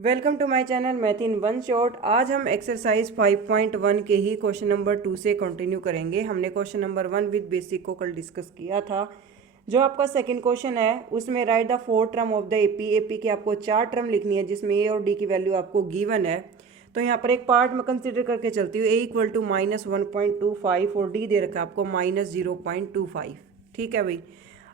Welcome to my channel math in one shot. आज हम exercise 5.1 के ही क्वेश्चन नंबर 2 से कंटिन्यू करेंगे। हमने क्वेश्चन नंबर 1 विद बेसिक को कल डिस्कस किया था। जो आपका सेकंड क्वेश्चन है उसमें right the four term of the AP. AP की आपको 4 टर्म लिखनी है जिसमें ए और डी की वैल्यू आपको गिवन है। तो यहाँ पर एक पार्ट में कंसिडर करके चलती हूँ। ए इक्वल टू -1.25 और डी दे रखा है आपको -0.25। ठीक है भाई।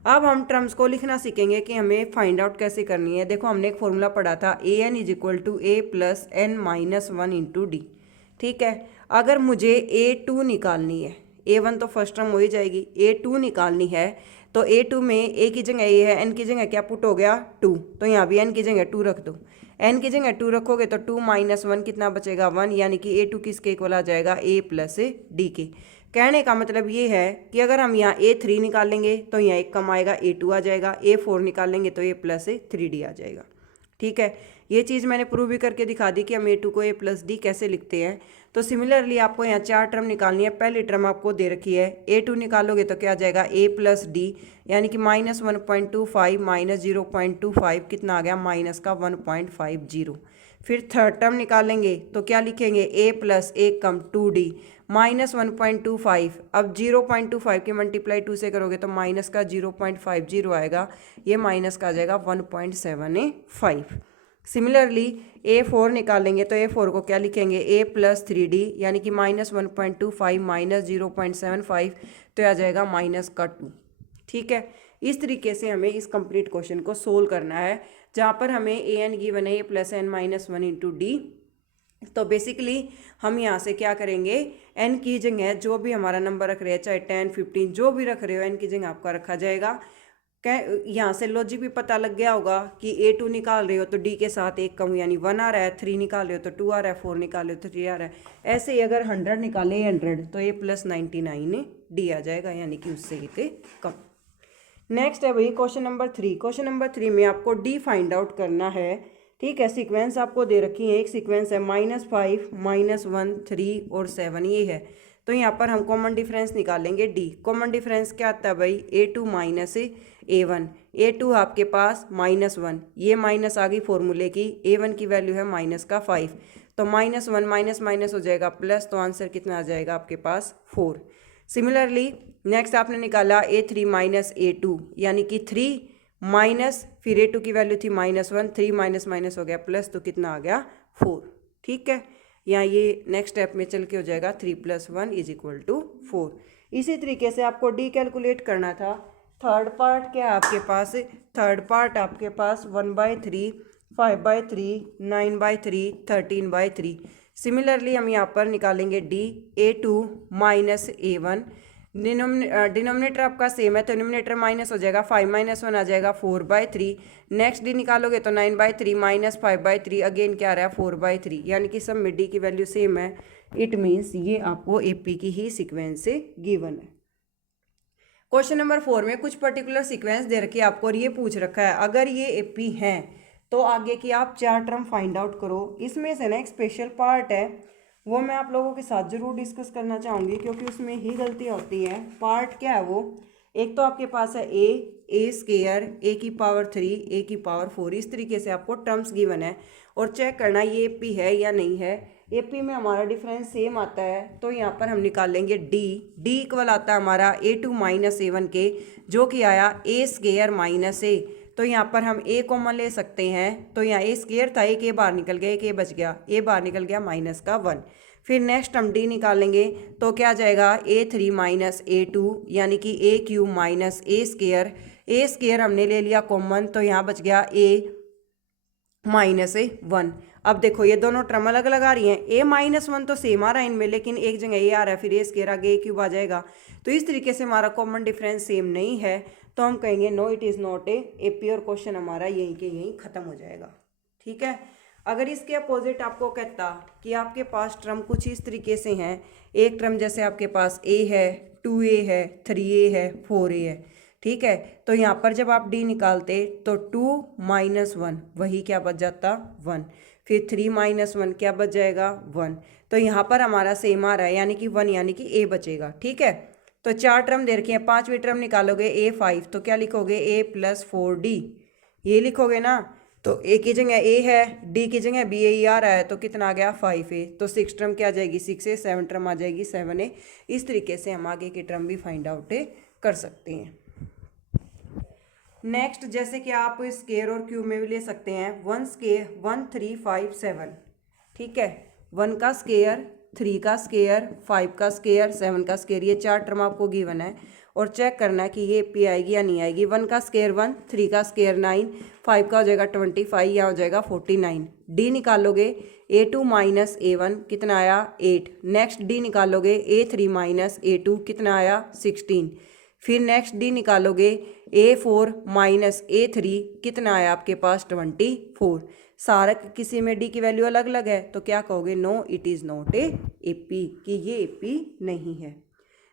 अब हम टर्म्स को लिखना सीखेंगे कि हमें फाइंड आउट कैसे करनी है। देखो हमने एक फॉर्मूला पढ़ा था an is equal to a plus n minus one into d. ठीक है। अगर मुझे a2 निकालनी है, a1 तो फर्स्ट टर्म हो ही जाएगी, a2 निकालनी है तो a2 में a की जगह a है, n की जगह क्या पुट हो गया 2, तो यहाँ भी n की जगह 2 रख दो। n की जगह 2 रखोगे तो 2 माइनस 1 कितना बचेगा 1, यानी कि a2 किसके इक्वल आ जाएगा a प्लस डी के। कहने का मतलब ये है कि अगर हम यहाँ a3 निकालेंगे तो यहाँ एक कम आएगा a2 आ जाएगा, a4 निकालेंगे तो a प्लस 3d आ जाएगा। ठीक है। ये चीज़ मैंने प्रूव भी करके दिखा दी कि हम a2 को a प्लस डी कैसे लिखते हैं। तो सिमिलरली आपको यहाँ 4 टर्म निकालनी है। पहली टर्म आपको दे रखी है, a2 निकालोगे तो क्या आ जाएगा a प्लस डी, यानी कि -1.25 -0.25 कितना आ गया माइनस का 1.50। फिर थर्ड टर्म निकालेंगे तो क्या लिखेंगे a प्लस एक कम 2d -1.25। अब 0.25 के मल्टीप्लाई 2 से करोगे तो माइनस का 0.50 आएगा, ये माइनस का आ जाएगा 1.75। सिमिलरली a4 निकालेंगे तो a4 को क्या लिखेंगे a प्लस 3d, यानी कि -1.25 -0.75 तो आ जाएगा माइनस का 2। ठीक है। इस तरीके से हमें इस कंप्लीट क्वेश्चन को सोल्व करना है, जहाँ पर हमें ए एन गिवन है a plus n minus one into d. तो बेसिकली हम यहाँ से क्या करेंगे, n की जगह जो भी हमारा नंबर रख रहे हैं, चाहे 10 15 जो भी रख रहे हो, n की जगह आपका रखा जाएगा। यहाँ से लॉजिक भी पता लग गया होगा कि a2 निकाल रहे हो तो d के साथ एक कम यानी 1 आ रहा है, 3 निकाल रहे हो तो 2 आ रहा है, 4 निकाल रहे हो तो 3 आ रहा है। ऐसे ही अगर 100 निकाले 100 तो a प्लस 99 d आ जाएगा, यानी कि उससे ही कम। नेक्स्ट है भाई क्वेश्चन नंबर 3। क्वेश्चन नंबर 3 में आपको डी फाइंड आउट करना है। ठीक है। सीक्वेंस आपको दे रखी है, एक सीक्वेंस है -5 -1 3 और 7, ये है। तो यहाँ पर हम कॉमन डिफरेंस निकालेंगे डी। कॉमन डिफरेंस क्या आता है भाई, a2 माइनस a1। a2 आपके पास -1, ये माइनस आ गई फॉर्मूले की, a1 की वैल्यू है -5, तो -1 माइनस माइनस हो जाएगा प्लस, तो आंसर कितना आ जाएगा आपके पास 4। सिमिलरली नेक्स्ट आपने निकाला a3 माइनस a2, यानी कि 3 माइनस फिर a2 की वैल्यू थी -1, 3 माइनस माइनस हो गया प्लस, तो कितना आ गया 4। ठीक है। यहाँ ये नेक्स्ट स्टेप में चल के हो जाएगा 3 + 1 = 4। इसी तरीके से आपको डी कैलकुलेट करना था। थर्ड पार्ट क्या है आपके पास, थर्ड पार्ट आपके पास 1/3 5/3 9/3 13/3। सिमिलरली हम यहाँ पर निकालेंगे D, a2 minus a1। Denominator आपका सेम है तो न्यूमिनेटर माइनस हो जाएगा, 5 - 1 आ जाएगा 4/3। नेक्स्ट डी निकालोगे तो 9/3 - 5/3, अगेन क्या आ रहा है 4/3, यानी कि सब में डी की वैल्यू सेम है। इट मीन्स ये आपको एपी की ही सीक्वेंस से गिवन है। क्वेश्चन नंबर 4 में कुछ पर्टिकुलर सीक्वेंस दे रखी है आपको और ये पूछ रखा है अगर ये एपी हैं तो आगे की आप 4 टर्म फाइंड आउट करो। इसमें से ना एक स्पेशल पार्ट है, वो मैं आप लोगों के साथ जरूर डिस्कस करना चाहूँगी क्योंकि उसमें ही गलतियाँ होती हैं। पार्ट क्या है वो, एक तो आपके पास है ए स्केयर a⁴ a⁴, इस तरीके से आपको टर्म्स गिवन है और चेक करना ये एपी है या नहीं है। एपी में हमारा डिफरेंस सेम आता है तो यहाँ पर हम निकालेंगे डी इक्वल आता है हमारा a2 माइनस a1 के, जो कि आया a² माइनस a। तो यहाँ पर हम a कॉमन ले सकते हैं, तो यहाँ a² था, एक a बाहर निकल गया, एक a बच गया, a बाहर निकल गया माइनस का 1। फिर नेक्स्ट हम डी निकालेंगे तो क्या आ जाएगा a3 माइनस a2, यानी कि a³ माइनस a² हमने ले लिया कॉमन, तो यहाँ बच गया a माइनस 1। अब देखो ये दोनों टर्म अलग अलग आ रही हैं, a-1 तो सेम आ रहा है इनमें, लेकिन एक जगह a आ रहा है, फिर a² आगे a³ आ जाएगा। तो इस तरीके से हमारा कॉमन डिफरेंस सेम नहीं है, तो हम कहेंगे no it is not a pure question, हमारा यहीं के यहीं खत्म हो जाएगा। ठीक है। अगर इसके अपोजिट आपको कहता कि आपके पास टर्म कुछ इस तरीके से हैं, एक टर्म जैसे आपके पास a है, 2a है, 3a है, 4a है, ठीक है, तो यहाँ पर जब आप डी निकालते तो 2 - 1 वही क्या बच जाता 1, फिर 3 - 1 क्या बच जाएगा 1। तो यहाँ पर हमारा सेम आ रहा है, यानी कि 1, यानी कि a बचेगा। ठीक है। तो 4 टर्म दे रखे हैं, 5वीं टर्म निकालोगे a5 तो क्या लिखोगे a + 4d, ये लिखोगे ना। तो ए की जगह ए है, डी की जगह बी ए ई आ रहा है, तो कितना आ गया 5a। तो 6 टर्म क्या आ जाएगी 6a, 7 टर्म आ जाएगी 7a। इस तरीके से हम आगे की टर्म भी फाइंड आउट कर सकते हैं। नेक्स्ट जैसे कि आप स्केयर और क्यूब में भी ले सकते हैं। 1 स्केयर 1 3 5 7, ठीक है। 1 का स्केयर, 3 का स्केयर, 5 का स्केयर, 7 का स्केयर, ये 4 टर्म आपको गिवन है और चेक करना है कि ये पी आएगी या नहीं आएगी। 1 का स्केयर 1, 3 का स्केयर 9, 5 का हो जाएगा 25 या हो जाएगा 49। डी निकालोगे A2 माइनस A1 कितना आया 8। नेक्स्ट डी निकालोगे A3 माइनस A2 कितना आया 16। फिर नेक्स्ट डी निकालोगे A4 माइनस A3 कितना आया आपके पास 24। सारा किसी में डी की वैल्यू अलग अलग है तो क्या कहोगे, no it is not A P, कि ये ए पी नहीं है।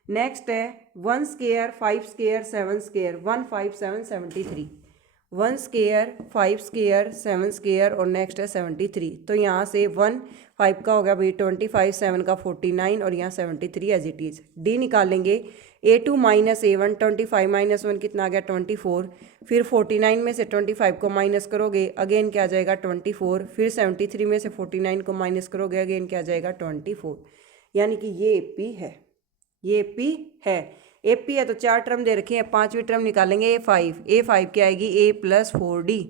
नेक्स्ट है 1 square 5 square 7 square 1 5 7 73। 1 square 5 square 7 square और नेक्स्ट है 73। तो यहाँ से 1 5 का हो गया भाई 25, 7 का 49 और यहाँ 73 एज इट इज़। डी निकालेंगे A2 माइनस A1, 25 माइनस 1 कितना आ गया 24। फिर 49 में से 25 को माइनस करोगे अगेन क्या आ जाएगा 24। फिर 73 में से 49 को माइनस करोगे अगेन क्या आ जाएगा 24। यानी कि ये AP है, ये AP है। AP है तो 4 टर्म दे रखी है, 5वीं टर्म निकालेंगे A5 क्या आएगी A प्लस 4D,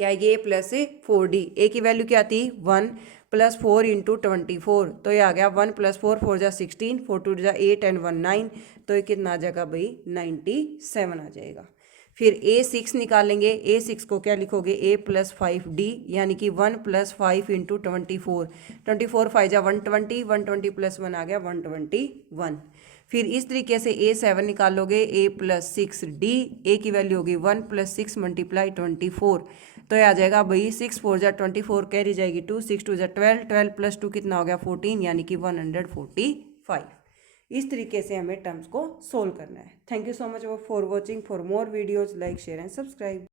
क्या आएगी A प्लस 4D। ए की वैल्यू क्या थी 1 प्लस 4 इंटू 24, तो ये आ गया 1 प्लस 4 4 जा 16, 4 2 जा 8 एंड 1 9, तो ये कितना आ जाएगा भाई 97 आ जाएगा। फिर A6 निकालेंगे, A6 को क्या लिखोगे A प्लस 5D, यानी कि 1 प्लस 5 इंटू 24, 24 5 जा 120, 120 प्लस 1 आ गया 121। फिर इस तरीके से A7 निकालोगे A प्लस 6D, ए की वैल्यू होगी 1 प्लस 6 मल्टीप्लाई 24, तो ये आ जाएगा भाई 6 4 जा 24 कैरी जाएगी 2, 6 2 जा 12, 12 प्लस 2 कितना हो गया 14, यानी कि 145। इस तरीके से हमें टर्म्स को सोल्व करना है। Thank you so much for watching. For more videos like share and subscribe.